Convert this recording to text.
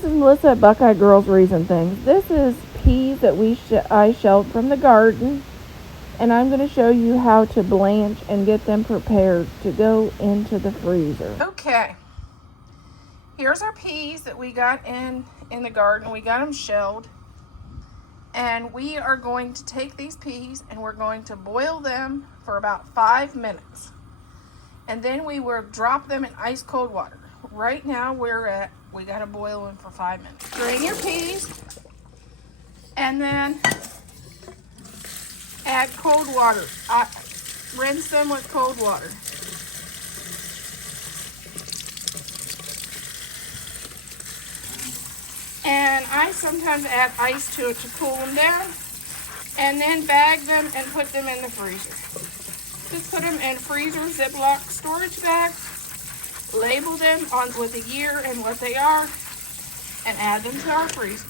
This is Melissa at Buckeye Girls Reason Things. This is peas that I shelled from the garden, and I'm going to show you how to blanch and get them prepared to go into the freezer. Okay, here's our peas that we got in the garden. We got them shelled, and we are going to take these peas and we're going to boil them for about 5 minutes, and then we will drop them in ice cold water. Right now we got to boil them for 5 minutes. Drain your peas and then add cold water. Rinse them with cold water. And I sometimes add ice to it to cool them down, and then bag them and put them in the freezer. Just put them in freezer Ziploc storage bags, label them with a year and what they are, and add them to our freezer.